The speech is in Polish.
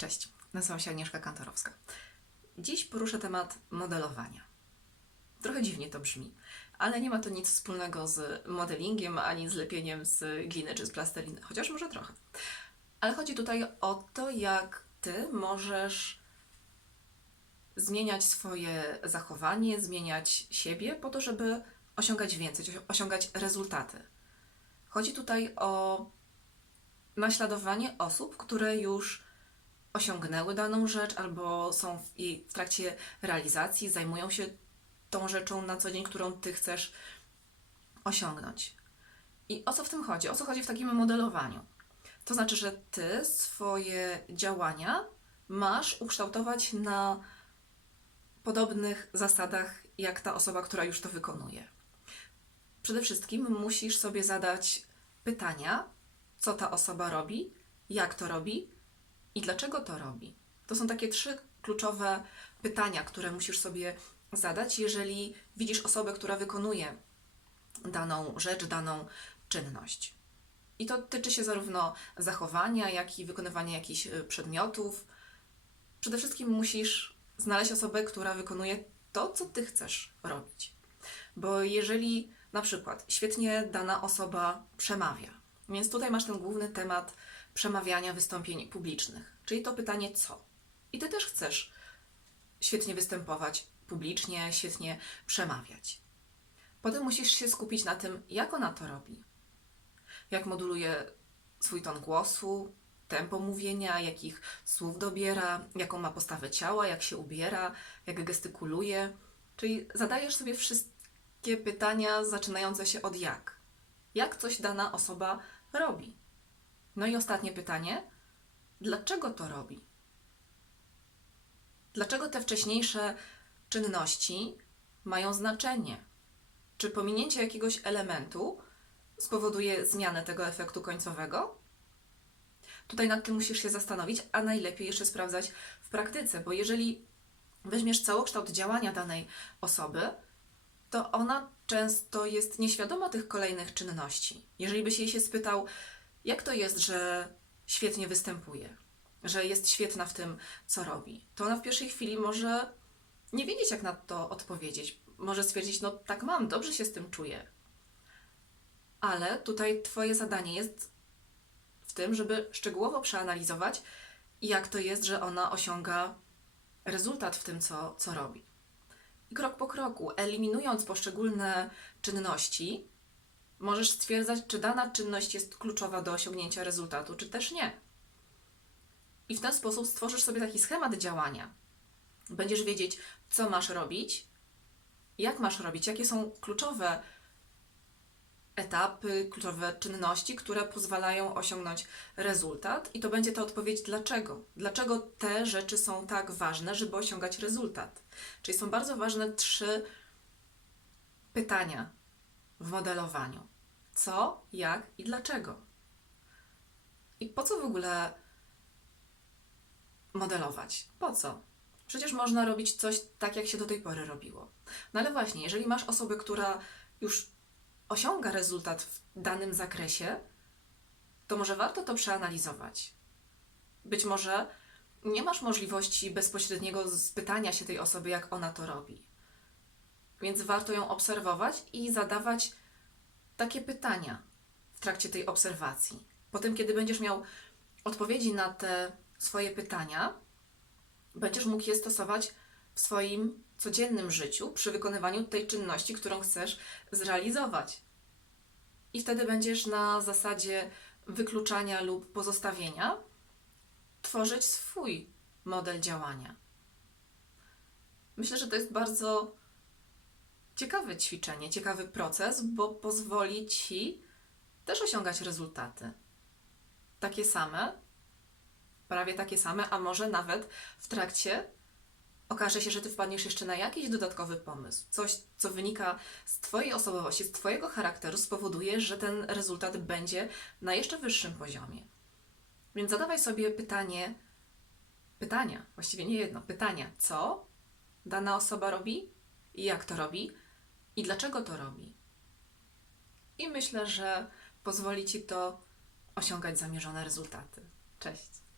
Cześć, nazywam się Agnieszka Kantorowska. Dziś poruszę temat modelowania. Trochę dziwnie to brzmi, ale nie ma to nic wspólnego z modelingiem ani z lepieniem z gliny czy z plasteliny, chociaż może trochę. Ale chodzi tutaj o to, jak ty możesz zmieniać swoje zachowanie, zmieniać siebie po to, żeby osiągać więcej, osiągać rezultaty. Chodzi tutaj o naśladowanie osób, które już osiągnęły daną rzecz albo są w, jej, w trakcie realizacji, zajmują się tą rzeczą na co dzień, którą ty chcesz osiągnąć. I o co w tym chodzi? O co chodzi w takim modelowaniu? To znaczy, że ty swoje działania masz ukształtować na podobnych zasadach jak ta osoba, która już to wykonuje. Przede wszystkim musisz sobie zadać pytania, co ta osoba robi, jak to robi i dlaczego to robi. To są takie trzy kluczowe pytania, które musisz sobie zadać, jeżeli widzisz osobę, która wykonuje daną rzecz, daną czynność. I to tyczy się zarówno zachowania, jak i wykonywania jakichś y, przedmiotów. Przede wszystkim musisz znaleźć osobę, która wykonuje to, co ty chcesz robić. Bo jeżeli na przykład świetnie dana osoba przemawia, więc tutaj masz ten główny temat przemawiania wystąpień publicznych, czyli to pytanie co? I ty też chcesz świetnie występować publicznie, świetnie przemawiać. Potem musisz się skupić na tym, jak ona to robi. Jak moduluje swój ton głosu, tempo mówienia, jakich słów dobiera, jaką ma postawę ciała, jak się ubiera, jak gestykuluje. Czyli zadajesz sobie wszystkie pytania zaczynające się od jak. Jak coś dana osoba robi. No i ostatnie pytanie: dlaczego to robi? Dlaczego te wcześniejsze czynności mają znaczenie? Czy pominięcie jakiegoś elementu spowoduje zmianę tego efektu końcowego? Tutaj nad tym musisz się zastanowić, a najlepiej jeszcze sprawdzać w praktyce, bo jeżeli weźmiesz całokształt działania danej osoby, to ona często jest nieświadoma tych kolejnych czynności. Jeżeli byś jej się spytał, jak to jest, że świetnie występuje, że jest świetna w tym, co robi, to ona w pierwszej chwili może nie wiedzieć, jak na to odpowiedzieć. Może stwierdzić, no tak mam, dobrze się z tym czuję. Ale tutaj Twoje zadanie jest w tym, żeby szczegółowo przeanalizować, jak to jest, że ona osiąga rezultat w tym, co, co robi. I krok po kroku, eliminując poszczególne czynności, możesz stwierdzać, czy dana czynność jest kluczowa do osiągnięcia rezultatu, czy też nie. I w ten sposób stworzysz sobie taki schemat działania. Będziesz wiedzieć, co masz robić, jak masz robić, jakie są kluczowe etapy, kluczowe czynności, które pozwalają osiągnąć rezultat, i to będzie ta odpowiedź dlaczego. Dlaczego te rzeczy są tak ważne, żeby osiągać rezultat. Czyli są bardzo ważne trzy pytania w modelowaniu: co, jak i dlaczego. I po co w ogóle modelować? Po co? Przecież można robić coś tak, jak się do tej pory robiło. No ale właśnie, jeżeli masz osobę, która już osiąga rezultat w danym zakresie, to może warto to przeanalizować. Być może nie masz możliwości bezpośredniego spytania się tej osoby, jak ona to robi. Więc warto ją obserwować i zadawać takie pytania w trakcie tej obserwacji. Potem, kiedy będziesz miał odpowiedzi na te swoje pytania, będziesz mógł je stosować w swoim codziennym życiu przy wykonywaniu tej czynności, którą chcesz zrealizować. I wtedy będziesz na zasadzie wykluczania lub pozostawienia tworzyć swój model działania. Myślę, że to jest bardzo ciekawe ćwiczenie, ciekawy proces, bo pozwoli ci też osiągać rezultaty. Takie same, prawie takie same, a może nawet w trakcie okaże się, że ty wpadniesz jeszcze na jakiś dodatkowy pomysł. Coś, co wynika z twojej osobowości, z twojego charakteru, spowoduje, że ten rezultat będzie na jeszcze wyższym poziomie. Więc zadawaj sobie pytanie, pytania, właściwie nie jedno, pytania, co dana osoba robi, jak to robi i dlaczego to robi. I myślę, że pozwoli ci to osiągać zamierzone rezultaty. Cześć.